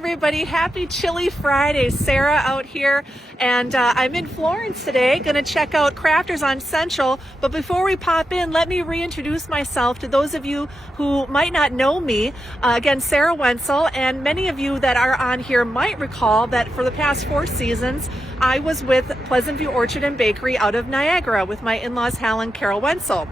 everybody, happy Chilly Friday. Sarah out here, and I'm in Florence today, gonna check out Crafters on Central. But before we pop in, let me reintroduce myself to those of you who might not know me. Again, Sarah Wenzel, and many of you that are on here might recall that for the past 4 seasons, I was with Pleasant View Orchard and Bakery out of Niagara with my in-laws Hal and Carol Wenzel.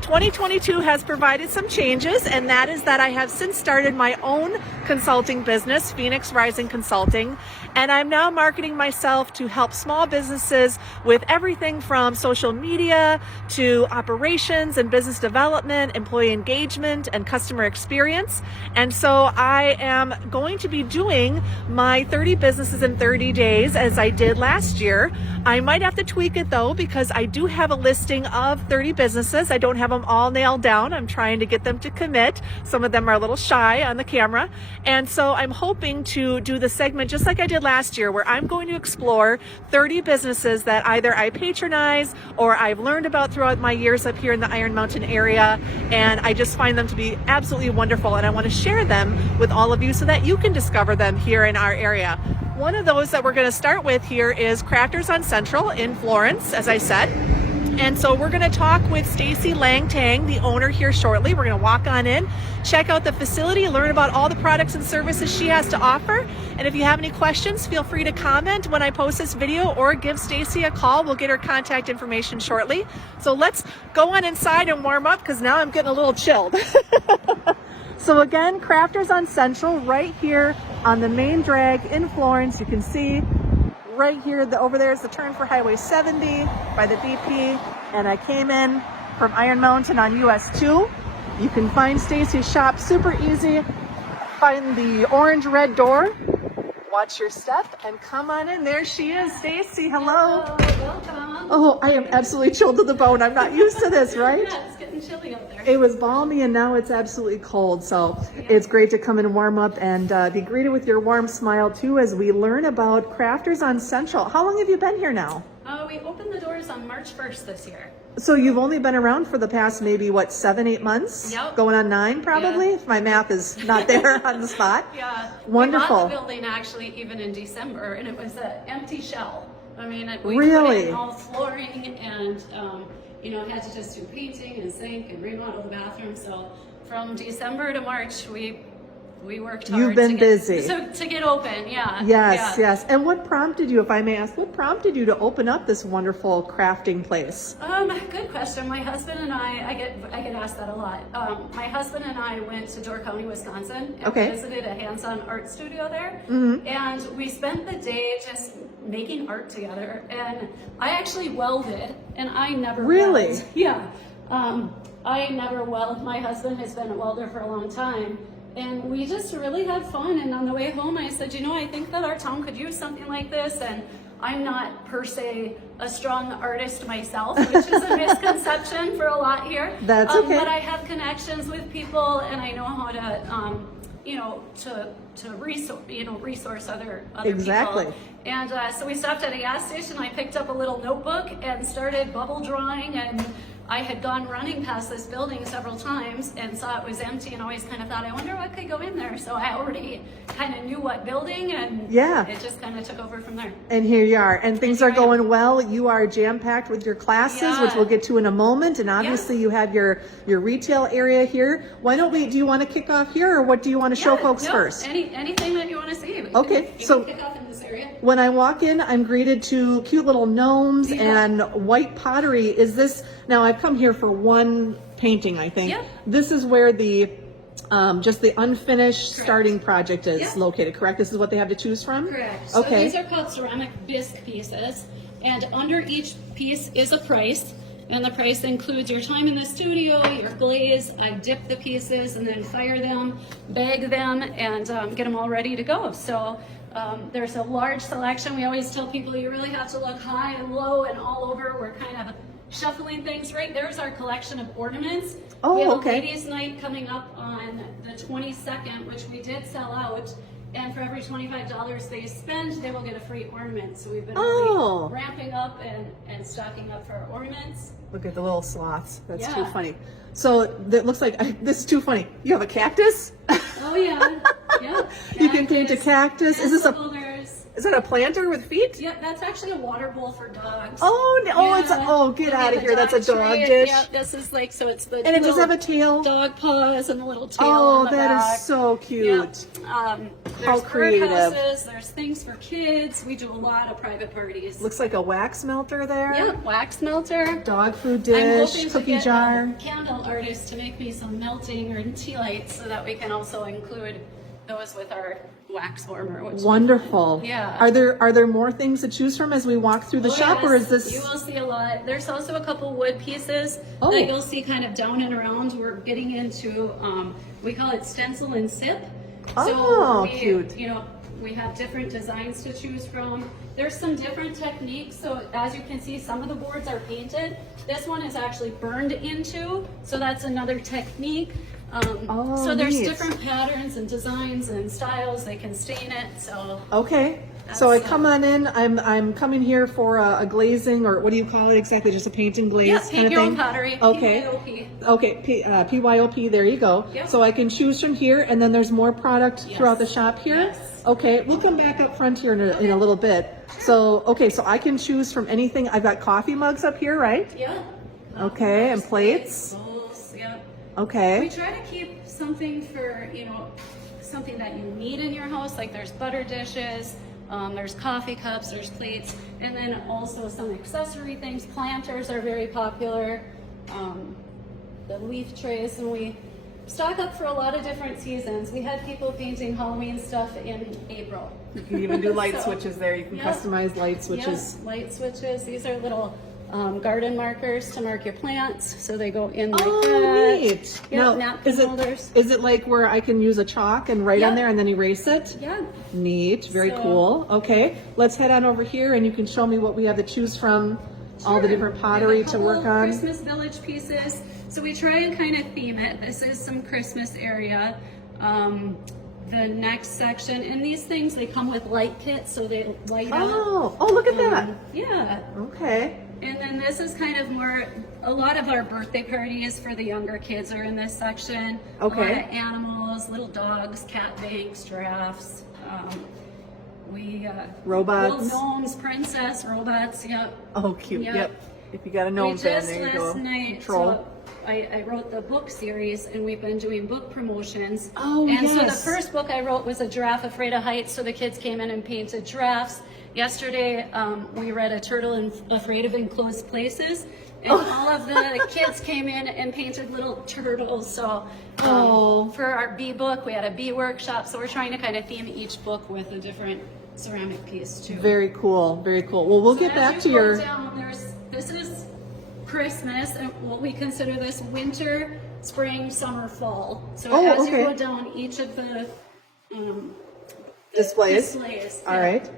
2022 has provided some changes, and that is that I have since started my own consulting business, Phoenix Rising Consulting, and I'm now marketing myself to help small businesses with everything from social media to operations and business development, employee engagement, and customer experience. And so I am going to be doing my 30 businesses in 30 days as I did last year. I might have to tweak it though, because I do have a listing of 30 businesses. I don't have them all nailed down. I'm trying to get them to commit. Some of them are a little shy on the camera. And so I'm hoping to do the segment just like I did last year, where I'm going to explore 30 businesses that either I patronize or I've learned about throughout my years up here in the Iron Mountain area. And I just find them to be absolutely wonderful. And I want to share them with all of you so that you can discover them here in our area. One of those that we're going to start with here is Crafters on Central in Florence, as I said. And so we're going to talk with Stacy Lang Tang, the owner, here shortly. We're going to walk on in, check out the facility, learn about all the products and services she has to offer. And if you have any questions, feel free to comment when I post this video or give Stacy a call. We'll get her contact information shortly. So let's go on inside and warm up, because now I'm getting a little chilled. So again, Crafters on Central right here on the main drag in Florence. You can see right here, over there is the turn for Highway 70 by the BP, and I came in from Iron Mountain on US 2. You can find Stacy's shop super easy. Find the orange-red door, watch your step, and come on in. There she is, Stacy. Hello. Hello, welcome. Oh, I am absolutely chilled to the bone. I'm not used to this, right? Yeah, it's getting chilly out there. It was balmy and now it's absolutely cold. So it's great to come and warm up and be greeted with your warm smile too as we learn about Crafters on Central. How long have you been here now? We opened the doors on March 1st this year. So you've only been around for the past maybe, what, 7-8 months? Yep. Going on 9 probably, Yeah. if my math is not there on the spot. Yeah. Wonderful. We bought the building actually even in December, and it was an empty shell. I mean, we Really? put in all flooring and, had to just do painting and sink and remodel the bathroom. So from December to March, we worked hard. You've been busy. To get open, yeah. Yes, yeah. yes. And what prompted you, if I may ask, what prompted you to open up this wonderful crafting place? Good question. My husband and I get asked that a lot. My husband and I went to Door County, Wisconsin, and visited a hands-on art studio there. Mm-hmm. And we spent the day just making art together. And I actually welded, and I never Really? weld. Yeah. I never weld. My husband has been a welder for a long time. And we just really had fun. And on the way home, I said, I think that our town could use something like this. And I'm not per se a strong artist myself, which is a misconception for a lot here. That's okay. But I have connections with people, and I know how to resource other Exactly. people. And so we stopped at a gas station. I picked up a little notebook and started bubble drawing, and I had gone running past this building several times and saw it was empty, and always kind of thought, I wonder what could go in there. So I already kind of knew what building, and it just kind of took over from there. And here you are, and things are going well. You are jam-packed with your classes, which we'll get to in a moment. And obviously you have your retail area here. Why don't do you want to kick off here, or what do you want to show folks first? Anything that you want to see. Okay, you so can kick off in this area. When I walk in, I'm greeted to cute little gnomes and white pottery. Is this, now I've come here for one painting, I think. Yep. This is where the just the unfinished starting project is located, correct? This is what they have to choose from? Correct. So Okay. these are called ceramic bisque pieces, and under each piece is a price, and the price includes your time in the studio, your glaze. I dip the pieces and then fire them, bag them, and get them all ready to go. So there's a large selection. We always tell people you really have to look high and low and all over. We're kind of shuffling things. Right there's our collection of ornaments. Oh, we have okay. a ladies' night coming up on the 22nd, which we did sell out. And for every $25 they spend, they will get a free ornament. So we've been really ramping up and stocking up for our ornaments. Look at the little sloths. That's too Yeah. funny. So it looks like, this is too funny. You have a cactus? Oh yeah, yeah. You can paint a cactus. Is that a planter with feet? Yep, that's actually a water bowl for dogs. Oh, no. Oh, Yeah. get We out have of here. That's a dog treat. dish. Yep, this is like, so it's the And it does little have a tail. dog paws and the little tail Oh, on the that back. is so cute. Yep. How There's creative. birdhouses, there's things for kids. We do a lot of private parties. Looks like a wax melter there. Yep, wax melter. Dog food I'm dish, hoping to cookie get jar. a candle artist to make me some melting or tea lights so that we can also include those with our wax warmer. Which Wonderful. Yeah. Are there more things to choose from as we walk through the shop, or is this? You will see a lot. There's also a couple wood pieces Oh. that you'll see kind of down and around. We're getting into, we call it stencil and sip. Oh, we, cute. You know, we have different designs to choose from. There's some different techniques. So as you can see, some of the boards are painted. This one is actually burned into. So that's another technique. So there's neat. different patterns and designs and styles. They can stain it. So Okay. So I That's, come on in. I'm coming here for a glazing, or what do you call it exactly? Just a painting glaze yeah, kind paint of your thing. own pottery. Okay. PYOP. Okay. PYOP. There you go. Yep. So I can choose from here, and then there's more product Yes. throughout the shop here. Yes. Okay. We'll come back up front here in a little bit. So okay. So I can choose from anything. I've got coffee mugs up here, right? Yeah. Okay, and plates. Bowls, yeah. Okay. We try to keep something for, something that you need in your house. Like there's butter dishes, there's coffee cups, there's plates, and then also some accessory things. Planters are very popular. The leaf trays, and we stock up for a lot of different seasons. We had people painting Halloween stuff in April. You can even do light So, switches there. You can yeah. customize light switches. Yes, light switches. These are little garden markers to mark your plants, so they go in like Oh, that. neat. Yeah, Now, napkin holders. is it like where I can use a chalk and write on Yeah. there and then erase it? Yeah. Neat. Very So- cool. Okay. Let's head on over here and you can show me what we have to choose from, all the Sure. different We pottery have a to couple work on. Christmas village pieces. So we try and kind of theme it. This is some Christmas area. The next section, and these things, they come with light kits, so they light up. Oh, look at that. Yeah. Okay. And then this is kind of more, a lot of our birthday parties for the younger kids are in this section. Okay. A lot of animals, little dogs, cat banks, giraffes. Robots. Little gnomes, princess, robots, yep. Oh, cute. Yep. Yep. If you got a gnome We fan, just there you go. last night, Control. so I wrote the book series, and we've been doing book promotions. Oh, and so the yes. first book I wrote was A Giraffe Afraid of Heights, so the kids came in and painted giraffes. Yesterday, we read A Turtle Afraid of Enclosed Places, and all of the kids came in and painted little turtles. So for our bee book, we had a bee workshop, so we're trying to kind of theme each book with a different ceramic piece too. Very cool. Very cool. Well, we'll get As back you to go your. down, this is Christmas, and what we consider this winter, spring, summer, fall. So Oh, as okay. you go down each of the Displays. displays. All right.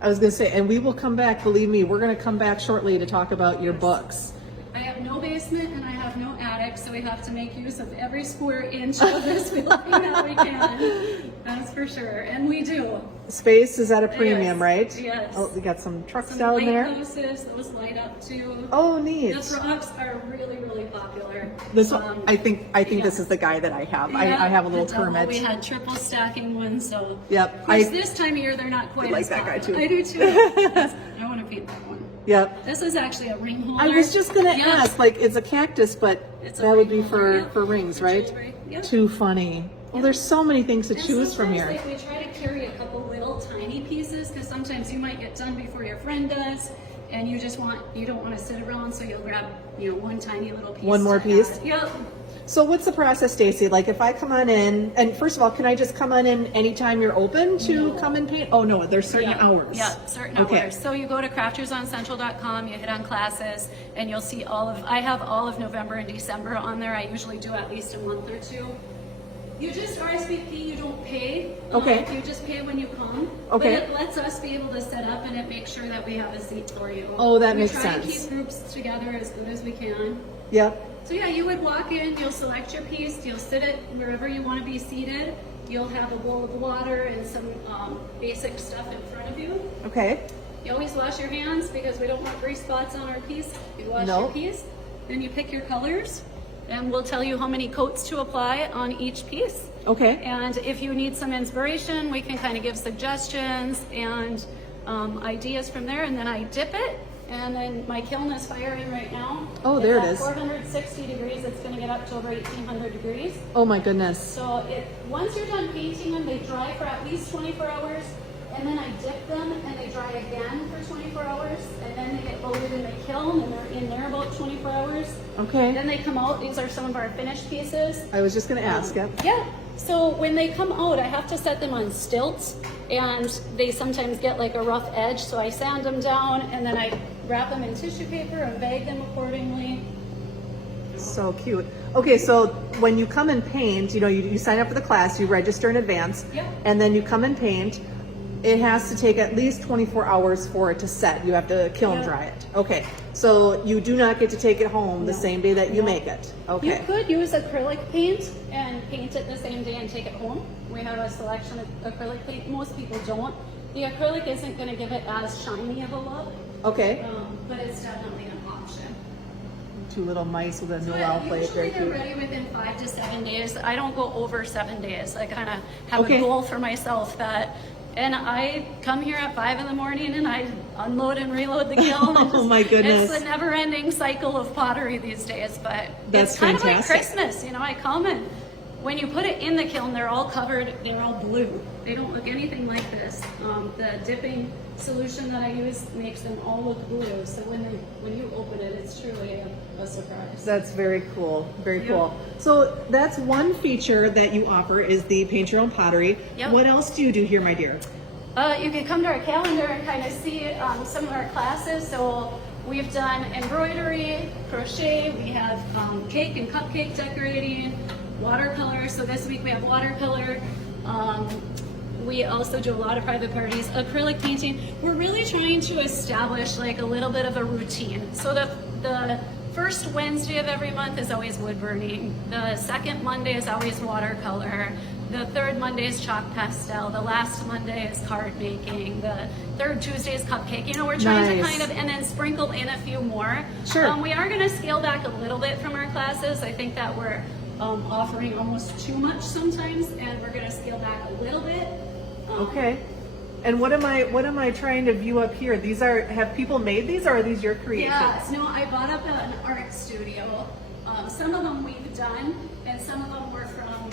I was going to say, and we will come back, believe me, we're going to come back shortly to talk about your books. I have no basement and I have no attic, so we have to make use of every square inch of this building that we can. That's for sure, and we do. Space is at a premium, Yes, right? yes. Oh, we got some trucks Some down there. lighthouses, those light up too. Oh, neat. The trucks are really, really popular. This one, I think yeah. this is the guy that I have. I Yeah, have a little the double. permit. We had triple stacking ones, so. Yep, Of course, I- this time of year they're not quite like as that guy, popular. too. I do too. I want to paint that one. Yep. This is actually a ring holder. I was just gonna Yeah. ask, like, it's a cactus, but It's a that would ring be holder, yeah, for rings, for right? jewelry, yeah. Too funny. Well, there's so many things to And choose from sometimes, here. Like, we try to carry a couple little tiny pieces because sometimes you might get done before your friend does, and you don't want to sit around, so you'll grab one tiny little piece. One more to piece? add. Yep. So what's the process, Stacy? Like, if I come on in, and first of all, can I just come on in anytime you're open to come and paint? Oh no, there's certain hours. Yeah, certain Okay. hours. So you go to craftersOnCentral.com, you hit on classes, and you'll see I have all of November and December on there. I usually do at least a month or two. You just RSVP, you don't pay. Okay. You just pay when you come. Okay. But it lets us be able to set up, and it makes sure that we have a seat for you. Oh, that we makes try sense. to keep groups together as good as we can. Yep. So yeah, you would walk in, you'll select your piece, you'll sit it wherever you want to be seated. You'll have a bowl of water and some basic stuff in front of you. Okay. You always wash your hands because we don't want grease spots on our piece. You wash No. your piece, then you pick your colors. and we'll tell you how many coats to apply on each piece. Okay. And if you need some inspiration, we can kind of give suggestions and ideas from there, and then I dip it, and then my kiln is firing right now. Oh, there it It's is. at 460 degrees. It's going to get up to over 1800 degrees. Oh my goodness. So once you're done painting them, they dry for at least 24 hours, and then I dip them and they dry again for 24 hours, and then they get loaded in the kiln and they're in there about 24 hours. Okay. Then they come out. These are some of our finished pieces. I was just going to ask. Yep. Yeah. So when they come out, I have to set them on stilts, and they sometimes get like a rough edge. So I sand them down, and then I wrap them in tissue paper and bag them accordingly. So cute. Okay, so when you come and paint, you sign up for the class, you register in advance, Yep. and then you come and paint. It has to take at least 24 hours for it to set. You have to kiln Yeah. dry it. Okay, so you do not get to take it home the same day that you No. make it. You Okay. could use acrylic paint and paint it the same day and take it home. We have a selection of acrylic paint. Most people don't. The acrylic isn't going to give it as shiny of a look, Okay. but it's definitely an option. Two little mice with a So Noel plate. usually Very they're cute. ready within 5 to 7 days. I don't go over 7 days. I kind of have Okay. a goal for myself and I come here at 5 in the morning and I unload and reload the kiln. Oh my goodness. It's a never-ending cycle of pottery these days, but That's it's kind fantastic. of like Christmas. I come and when you put it in the kiln, they're all covered. They're all blue. They don't look anything like this. The dipping solution that I use makes them all look blue. So when you open it, it's truly a surprise. That's very cool. Very Yep. cool. So that's one feature that you offer is the paint your own pottery. Yep. What else do you do here, my dear? You can come to our calendar and kind of see some of our classes. So we've done embroidery, crochet, we have cake and cupcake decorating, watercolor. So this week we have watercolor. We also do a lot of private parties, acrylic painting. We're really trying to establish like a little bit of a routine. So the first Wednesday of every month is always wood burning. The second Monday is always watercolor. The third Monday is chalk pastel. The last Monday is card making. The third Tuesday is cupcake. We're trying to Nice. kind of, and then sprinkle in a few more. Sure. We are going to scale back a little bit from our classes. I think that we're offering almost too much sometimes, and we're going to scale back a little bit. Okay. And what am I trying to view up here? Have people made these, or are these your creations? Yeah, no, I bought up an art studio. Some of them we've done, and some of them were from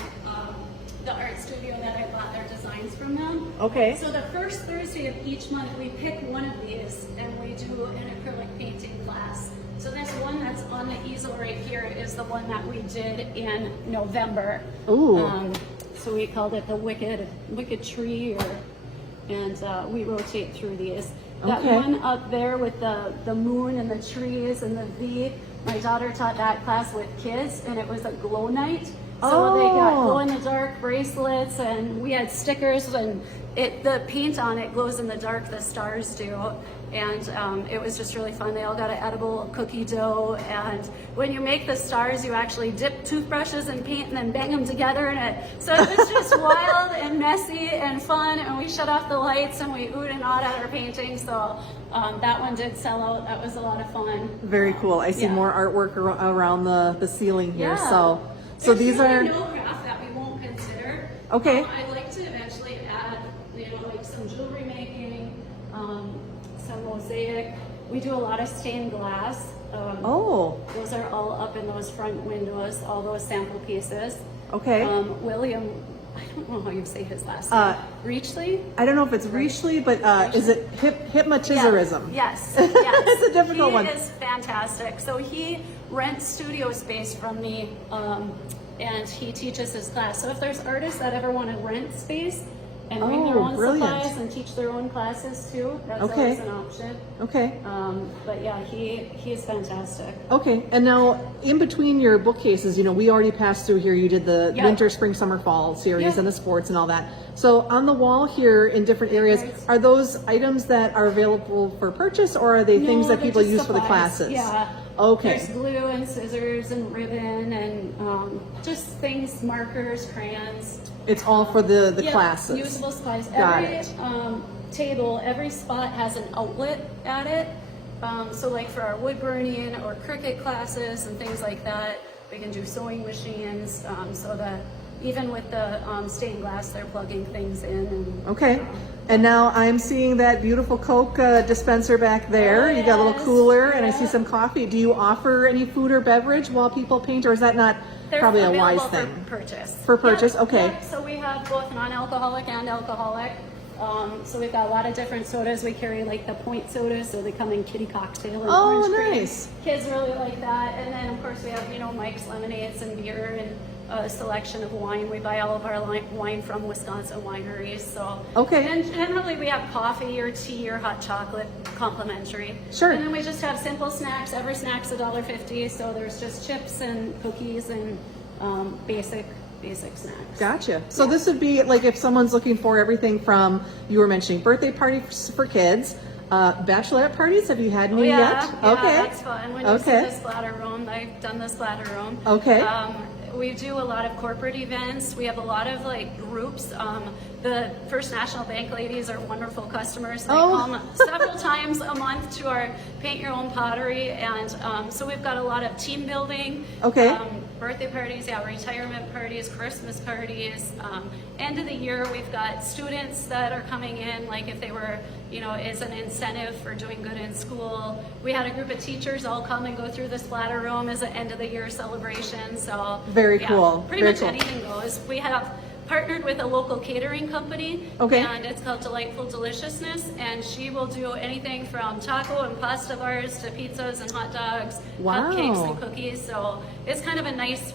the art studio that I bought their designs from them. Okay. So the first Thursday of each month, we pick one of these, and we do an acrylic painting class. So this one that's on the easel right here is the one that we did in November. Ooh. So we called it the Wicked Tree, and we rotate through these. That Okay. one up there with the moon and the trees and the V, my daughter taught that class with kids, and it was a glow night. So they got Oh. glow-in-the-dark bracelets, and we had stickers, and the paint on it glows in the dark, the stars do. And it was just really fun. They all got an edible cookie dough, and when you make the stars, you actually dip toothbrushes in paint and then bang them together in it. So it was just wild and messy and fun, and we shut off the lights and we oohed and awed at our painting. So that one did sell out. That was a lot of fun. Very cool. I see Yeah. more artwork around the ceiling here. Yeah. So There's these really are no craft that we won't consider. Okay. I'd like to eventually add, like some jewelry making, some mosaic. We do a lot of stained glass. Oh, Those are all up in those front windows, all those sample pieces. okay. William, I don't know how you say his last Uh, name. Reachley? I don't know if it's Reachley, but is it hypnotizerism? Yes. It's a difficult one. He is fantastic. So he rents studio space from me, and he teaches his class. So if there's artists that ever want to rent space and bring their Oh, own brilliant. supplies and teach their own classes too, that's Okay. always an option. Okay. But yeah, he's fantastic. Okay. And now, in between your bookcases, we already passed through here. You did the Yeah. winter, spring, summer, fall series Yeah. and the sports and all that. So on the wall here in different areas, are those items that are available for purchase, or are they things No, that they're people just use for the supplies. classes? Yeah. Okay. There's glue and scissors and ribbon and just things, markers, crayons. It's all for the Yeah, classes. Usable supplies. Got Every it. table, every spot has an outlet at it. So like for our wood burning or cricket classes and things like that, We can do sewing machines, so that even with the stained glass, they're plugging things in. And, Okay. And now I'm seeing that beautiful Coke dispenser back there. Oh, You got a little yes. cooler, and I Yeah. see some coffee. Do you offer any food or beverage while people paint, or is that not They're probably a wise available thing? for purchase. For purchase, Yep, okay. yep. So we have both non-alcoholic and alcoholic. So we've got a lot of different sodas. We carry like the point sodas, so they come in kitty cocktail and Oh, orange cream. nice. Kids really like that. And then of course we have, Mike's lemonades and beer and a selection of wine. We buy all of our wine from Wisconsin wineries. So Okay. And generally we have coffee or tea or hot chocolate complimentary. Sure. And then we just have simple snacks. Every snack's $1.50. So there's just chips and cookies and basic snacks. Gotcha. So this would be like if someone's looking for everything from, you were mentioning birthday parties for kids, bachelorette parties. Have you had any yet? Yeah, Okay. that's fun. When you see Okay. the splatter room, I've done the splatter room. Okay. We do a lot of corporate events. We have a lot of like groups. The First National Bank ladies are wonderful customers. They Oh. come several times a month to our Paint Your Own Pottery, and so we've got a lot of team building. Okay. Birthday parties, retirement parties, Christmas parties. End of the year, we've got students that are coming in, like if they were, as an incentive for doing good in school. We had a group of teachers all come and go through the splatter room as an end of the year celebration. So Very cool. Pretty Very much cool. anything goes. We have partnered with a local catering company. Okay. And it's called Delightful Deliciousness, and she will do anything from taco and pasta bars to pizzas and hot dogs, Wow. cupcakes and cookies. So it's kind of a nice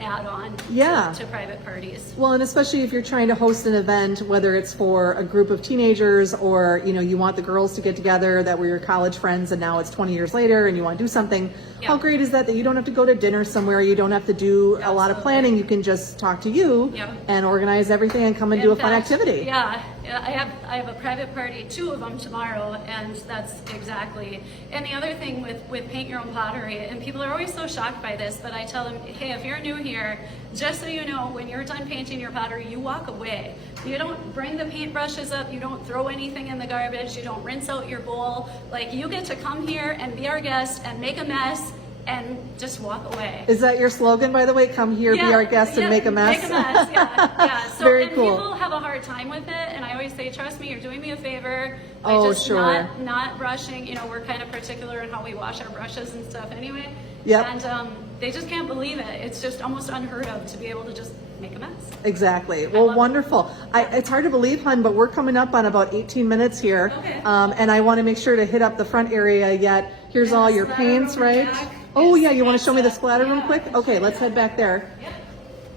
add-on Yeah. to private parties. Well, and especially if you're trying to host an event, whether it's for a group of teenagers or, you want the girls to get together that were your college friends and now it's 20 years later and you want to do something. Yeah. How great is that you don't have to go to dinner somewhere, you don't have to do a lot of Absolutely. planning, you can just talk to you Yep. and organize everything and come and do a In fun fact, activity. Yeah, I have a private party, 2 of them tomorrow, and that's exactly. And the other thing with Paint Your Own Pottery, and people are always so shocked by this, but I tell them, hey, if you're new here, just so you know, when you're done painting your pottery, you walk away. You don't bring the paintbrushes up, you don't throw anything in the garbage, you don't rinse out your bowl. Like, you get to come here and be our guest and make a mess and just walk away. Is that your slogan, by the way? Come here, be Yeah, our guest, and yeah, make a mess? Make a mess, yeah. So, Very and cool. people have a hard time with it, and I always say, trust me, you're doing me a favor by Oh, just sure. not brushing. We're kind of particular in how we wash our brushes and stuff anyway. Yep. And they just can't believe it. It's just almost unheard of to be able to just make a mess. Exactly. Well, love it. wonderful. It's hard to believe, hun, but we're coming up on about 18 minutes here. Okay. And I want to make sure to hit up the front area yet. Here's And all the your splatter paints, room in right? back Oh, is yeah. You want to show me the fancy. splatter room Yeah, quick? I can Okay, show let's you. head back there. Yep.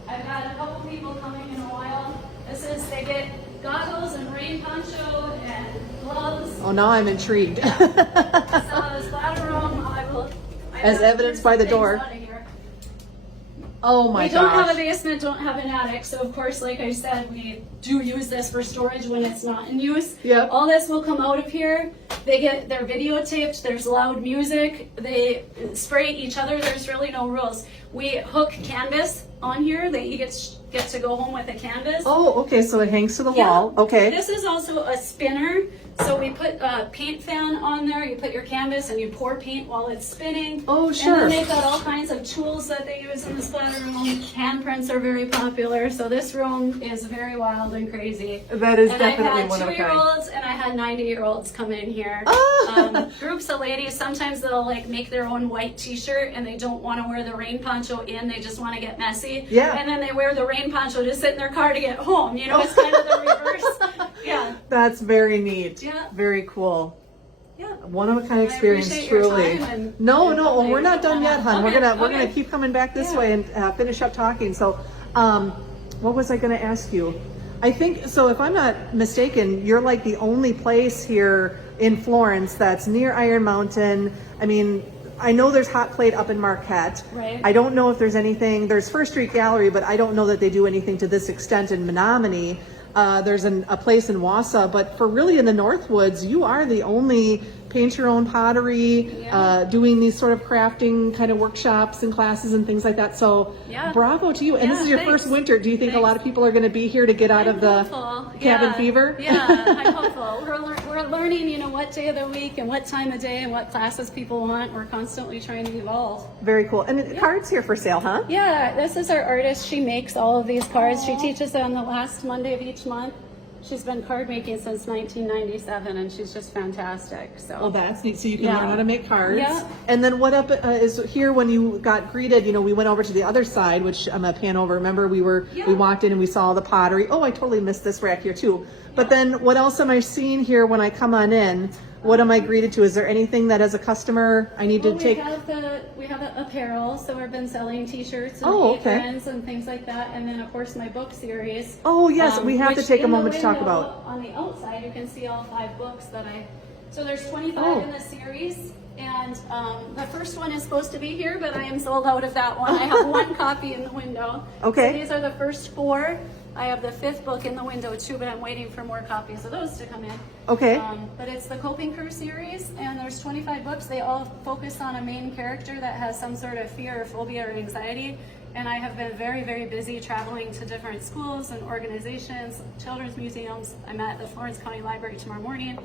I've had a couple people coming in a while. They get goggles and rain poncho and gloves. Oh, now I'm intrigued. So the splatter room, As evidenced by the door. Oh my We don't have a gosh. basement, don't have an attic, so of course, like I said, we do use this for storage when it's not in use. Yep. All this will come out of here. They're videotaped, there's loud music, they spray each other, there's really no rules. We hook canvas on here, they get to go home with a canvas. Oh, okay. So it hangs to the Yeah. wall. Okay. This is also a spinner. So we put a paint fan on there. You put your canvas and you pour paint while it's spinning. Oh, And sure. then they've got all kinds of tools that they use in the splatter room. Handprints are very popular. So this room is very wild and crazy. That is And definitely I've one of had a kind. 2-year-olds and I had 90-year-olds come in here. Ah. Groups of ladies, sometimes they'll like make their own white t-shirt and they don't want to wear the rain poncho in. They just want to get messy. Yeah. And then they wear the rain poncho to sit in their car to get home. It's kind of the reverse. Yeah. That's very neat. Yeah. Very cool. Yeah. One of a kind experience, appreciate your truly. time and- No, and no, well, we're not done coming. yet, hun. Okay, We're gonna okay. keep coming back this Yeah. way and finish up talking. So, what was I gonna ask you? I think so. If I'm not mistaken, you're like the only place here in Florence that's near Iron Mountain. I mean, I know there's Hot Plate up in Marquette. Right. I don't know if there's anything. There's First Street Gallery, but I don't know that they do anything to this extent in Menominee. There's a place in Wausau, but for really in the Northwoods, you are the only, paint your own pottery, Yeah. doing these sort of crafting kind of workshops and classes and things like that. So Yeah. bravo to you. And this Yeah, is your thanks. first winter. Do you think a lot of people are going to be here to get out of the cabin fever? Yeah, I'm hopeful. We're learning, you know, what day of the week and what time of day and what classes people want. We're constantly trying to evolve. Very cool. And cards here for sale, huh? Yeah, this is our artist. She makes all of these cards. She teaches on the last Monday of each month. She's been card making since 1997, and she's just fantastic. So. Well, that's neat. So you can Yeah. learn how to make cards. Yeah. And then what up is here when you got greeted, you know, we went over to the other side, which I'm going to pan over. Remember, we walked in and we saw the pottery. Oh, I totally missed this rack here too. But then what else am I seeing here when I come on in? What am I greeted to? Is there anything that as a customer I need to take? We have the apparel, so we've been selling T-shirts and Oh, okay. aprons and things like that, and then of course my book series. Oh, yes, we have to which take a in the moment to talk window about. On the outside, you can see all 5 books that I. So there's 25 Oh. in the series, and the first one is supposed to be here, but I am sold out of that one. I have 1 copy in the window. Okay. So these are the first 4. I have the 5th book in the window too, but I'm waiting for more copies of those to come in. Okay. But it's the Coping Crew series, and there's 25 books. They all focus on a main character that has some sort of fear or phobia or anxiety. And I have been very, very busy traveling to different schools and organizations, children's museums. I'm at the Florence County Library tomorrow morning.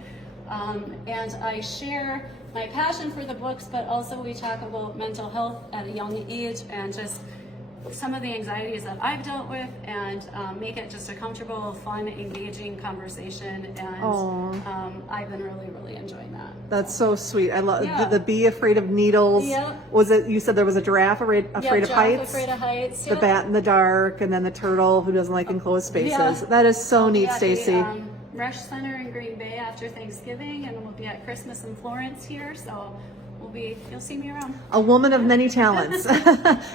And I share my passion for the books, but also we talk about mental health at a young age and just some of the anxieties that I've dealt with, and make it just a comfortable, fun, engaging conversation. And I've been really, really enjoying that. That's so sweet. I love Yeah. the Bee Afraid of Needles. Yeah. Was it? You said there was a giraffe afraid of Giraffe heights. Afraid of Heights. The bat in the dark, and then the turtle who doesn't like enclosed spaces. Yeah. That is so neat, At Stacy. the Resch Center in Green Bay after Thanksgiving, and we'll be at Christmas in Florence here. So you'll see me around. A woman of many talents.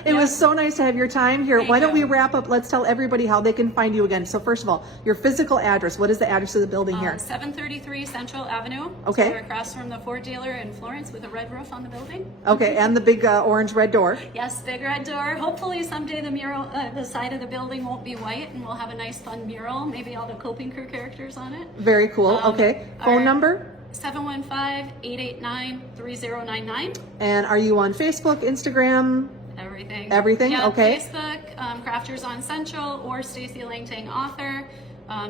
It was so nice to have your time here. Thank Why don't we you. wrap up? Let's tell everybody how they can find you again. So first of all, your physical address. What is the address of the building here? 733 Central Avenue. Okay. So we're across from the Ford dealer in Florence with a red roof on the building. Okay, and the big orange red door. Yes, big red door. Hopefully someday the mural, the side of the building won't be white, and we'll have a nice fun mural. Maybe all the Coping Crew characters on it. Very cool. Okay, phone our- number? 715-889-3099. And are you on Facebook, Instagram? Everything. Everything? Yeah, Okay. Facebook, Crafters on Central, or Stacy Langtang Author.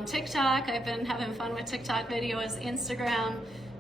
TikTok, I've been having fun with TikTok videos, Instagram,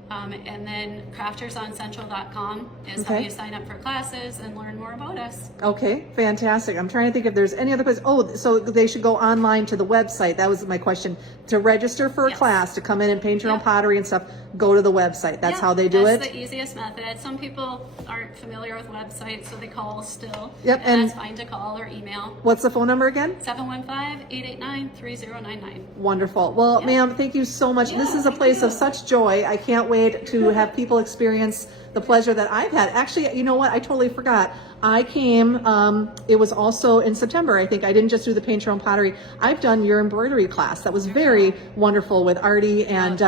and then craftersoncentral.com is how Okay. you sign up for classes and learn more about us. Okay, fantastic. I'm trying to think if there's any other place. Oh, so they should go online to the website. That was my question. To register for a Yes. class, to come in and paint your own Yep. pottery and stuff, go to the website. That's Yeah, how they do That's it? the easiest method. Some people aren't familiar with websites, so they call still. Yep, And and- that's fine to call or email. What's the phone number again? 715-889-3099. Wonderful. Well, Yeah. ma'am, thank you so much. This Yeah, is a thank place you. of such joy. I can't wait to have people experience the pleasure that I've had. Actually, you know what? I totally forgot. I came, it was also in September, I think. I didn't just do the paint your own pottery. I've done your embroidery class. That was very wonderful with Artie and,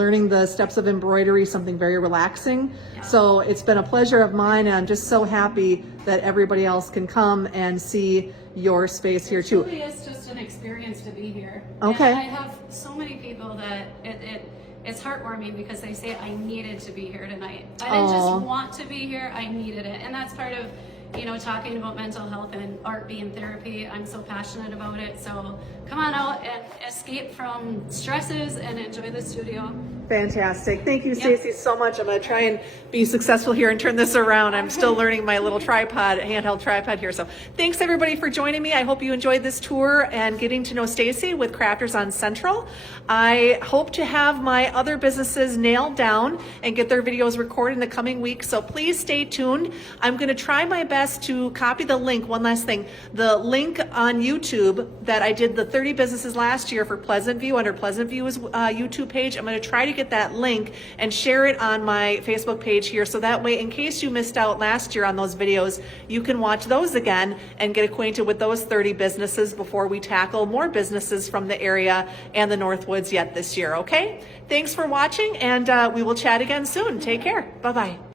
learning the steps of embroidery, something very relaxing. So it's been a pleasure of mine, and I'm just so happy that everybody else can come and see your space here too. It really is just an experience to be here. Okay. And I have so many people that it's heartwarming because they say I needed to be here tonight. I didn't Aw. just want to be here, I needed it. And that's part of, talking about mental health and art being therapy. I'm so passionate about it. So come on out and escape from stresses and enjoy the studio. Fantastic. Thank you, Yep. Stacy, so much. I'm going to try and be successful here and turn this around. I'm still learning my little handheld tripod here. So thanks everybody for joining me. I hope you enjoyed this tour and getting to know Stacy with Crafters on Central. I hope to have my other businesses nailed down and get their videos recorded in the coming weeks. So please stay tuned. I'm going to try my best to copy the link. One last thing, the link on YouTube that I did the 30 businesses last year for Pleasant View under Pleasant View's YouTube page. I'm going to try to get that link and share it on my Facebook page here. So that way, in case you missed out last year on those videos, you can watch those again and get acquainted with those 30 businesses before we tackle more businesses from the area and the Northwoods yet this year. Okay. Thanks for watching, and we will chat again soon. Take care. Bye-bye.